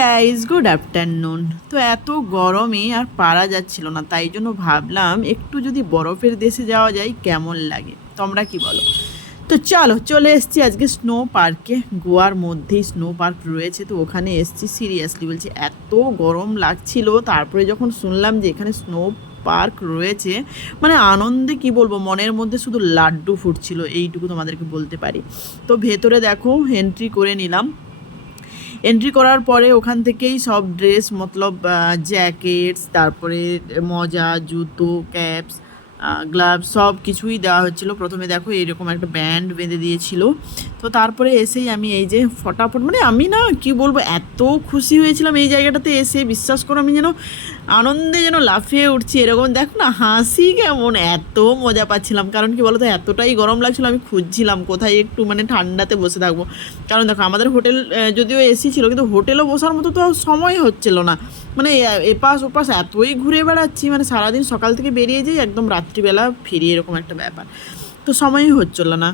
Guys good afternoon তো এত গরমে আর পারা যাচ্ছিল না, তাই জন্য ভাবলাম একটু যদি বরফের দেশে যাওয়া যায়, কেমন লাগে? তোমরা কি বলো? তো চলো, চলে এসেছি আজকে স্নো পার্কে গোয়ার মধ্যেই স্নো পার্ক রয়েছে, তো ওখানে এসেছি সিরিয়াসলি বলছি, এত গরম লাগছিল। তারপরে যখন শুনলাম যে এখানে স্নো পার্ক রয়েছে মানে আনন্দে কি বলব, মনের মধ্যে শুধু লাড্ডু ফুটছিল, এইটুকু তোমাদেরকে বলতে পারি। তো ভেতরে দেখো এন্ট্রি করে নিলাম। এন্ট্রি করার পরে ওখান থেকেই সব ড্রেস মতলব জ্যাকেটস তারপরে মজা, জুতো ক্যাপস গ্লাভস সব কিছুই দেওয়া হচ্ছিল। প্রথমে দেখো এরকম একটা ব্যান্ড বেঁধে দিয়েছিল। তো তারপরে এসেই আমি এই যে ফটাফট মানে আমি না, কি বলব, এত খুশি হয়েছিলাম এই জায়গাটাতে এসে। বিশ্বাস করো আমি যেন আনন্দে যেন লাফিয়ে উঠছি, এরকম দেখো না, হাসি কেমন, এত মজা পাচ্ছিলাম। কারণ কি বলতো, এতটাই গরম লাগছিল, আমি খুঁজছিলাম কোথায় একটু মানে ঠান্ডাতে বসে থাকব। কারণ দেখো, আমাদের হোটেল যদিও এসি ছিল, কিন্তু হোটেলও বসার মতো তো সময় হচ্ছিল না। মানে এপাশ ওপাশ এতই ঘুরে বেড়াচ্ছি মানে সারাদিন সকাল থেকে বেরিয়ে যাই একদম রাত্রিবেলা ফিরি, এরকম একটা ব্যাপার। তো সময়ই হচ্ছিল না।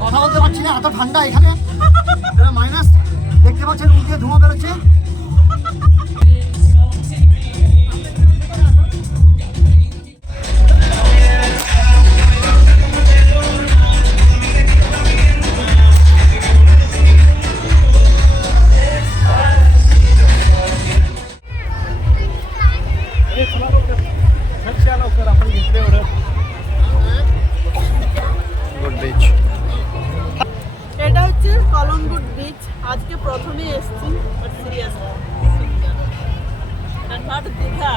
কথা বলতে পারছি না এত ঠান্ডা এখানে। মাইনাস দেখতে পাচ্ছেন দিয়ে ধোঁয়া বেরোচ্ছে। আজকে প্রথমে এসেছি সিরিয়াস নট দীঘা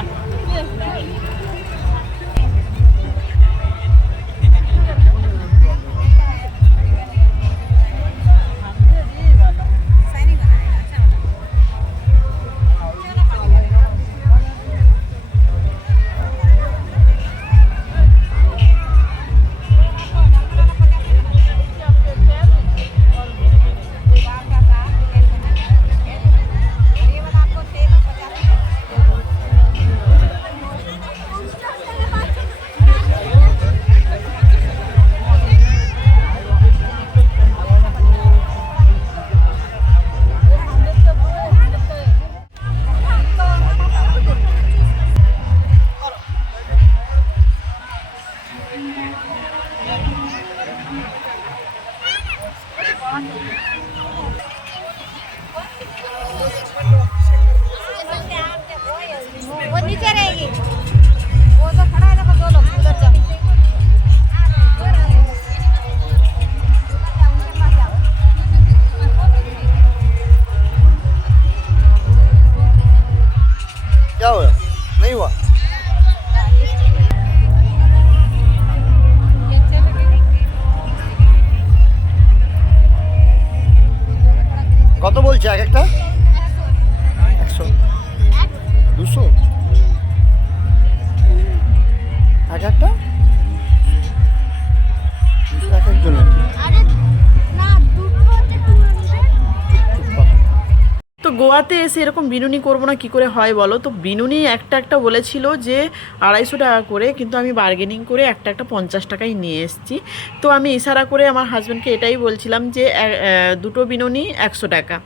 नहीं हुआ কত বলছে এক একটা একশো দুশো এক একটা গোয়াতে এসে এরকম বিনুনি করব না, কি করে হয় বলো? তো বিনুনি একটা একটা বলেছিল যে আড়াইশো টাকা করে, কিন্তু আমি বার্গেনিং করে একটা একটা পঞ্চাশ টাকায় নিয়ে এসেছি। তো আমি ইশারা করে আমার হাজব্যান্ডকে এটাই বলছিলাম যে দুটো বিনুনি একশো টাকা।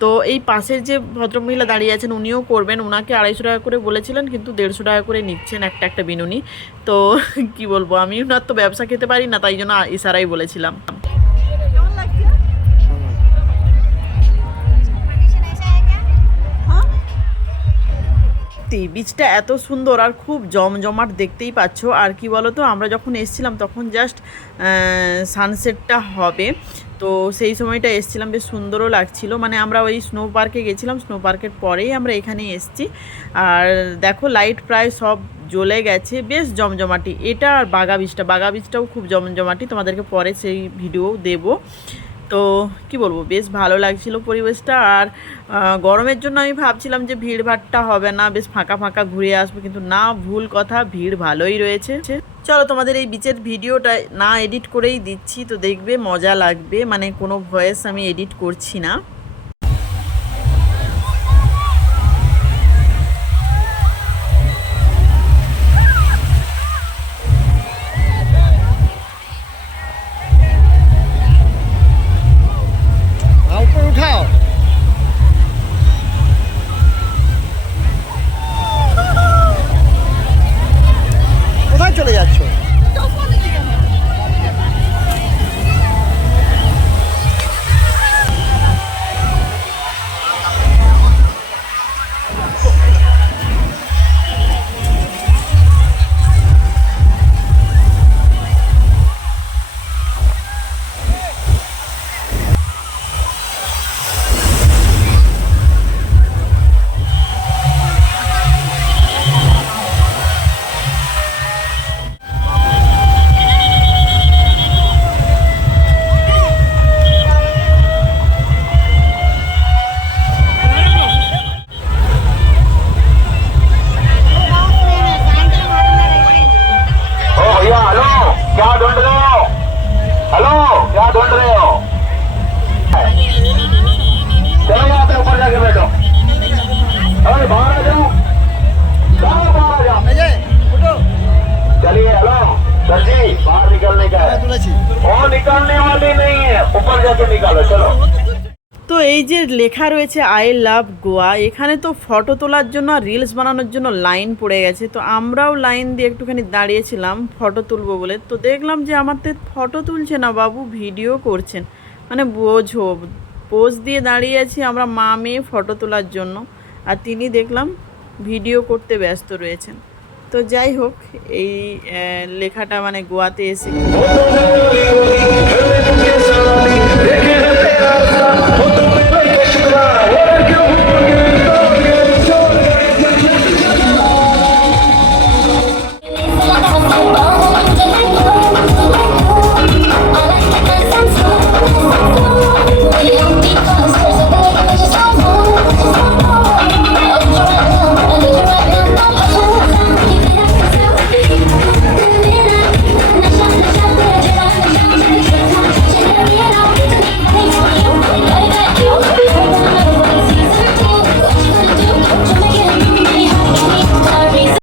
তো এই পাশের যে ভদ্রমহিলা দাঁড়িয়ে আছেন, উনিও করবেন। ওনাকে আড়াইশো টাকা করে বলেছিলেন, কিন্তু দেড়শো টাকা করে নিচ্ছেন একটা একটা বিনুনি। তো কি বলব, আমি ওনার তো ব্যবসা খেতে পারি না, তাই জন্য ইশারাই বলেছিলাম। সত্যি বীজটা এত সুন্দর আর খুব জমজমাট দেখতেই পাচ্ছ। আর কি বলো তো আমরা যখন এসছিলাম তখন জাস্ট সানসেটটা হবে। তো সেই সময়টা এসছিলাম, বেশ সুন্দরও লাগছিল। মানে আমরা ওই স্নো পার্কে গেছিলাম স্নো পার্কের পরেই আমরা এখানে এসছি। আর দেখো লাইট প্রায় সব জ্বলে গেছে, বেশ জমজমাটি। এটা আর বাগা বীজটা বাগা বীজটাও খুব জমজমাটি। তোমাদেরকে পরে সেই ভিডিও দেবো। তো কি বলব, বেশ ভালো লাগছিল পরিবেশটা আর গরমের জন্য আমি ভাবছিলাম যে ভিড় ভাট্টা হবে না, বেশ ফাঁকা ফাঁকা ঘুরে আসব, কিন্তু না, ভুল কথা, ভিড় ভালোই রয়েছে। চলো তোমাদের এই বিচের ভিডিওটা না এডিট করেই দিচ্ছি, তো দেখবে মজা লাগবে মানে কোনো ভয়েস আমি এডিট করছি না। এই যে লেখা রয়েছে আই লাভ গোয়া এখানে তো ফটো তোলার জন্য আর রিলস বানানোর জন্য লাইন পড়ে গেছে। তো আমরাও লাইন দিয়ে একটুখানি দাঁড়িয়েছিলাম ফটো তুলবো বলে। তো দেখলাম যে আমার তো ফটো তুলছে না বাবু ভিডিও করছেন। মানে বোঝো পোজ দিয়ে দাঁড়িয়ে আছি আমরা মা মেয়ে ফটো তোলার জন্য। আর তিনি দেখলাম ভিডিও করতে ব্যস্ত রয়েছেন। তো যাই হোক, এই লেখাটা মানে গোয়াতে এসে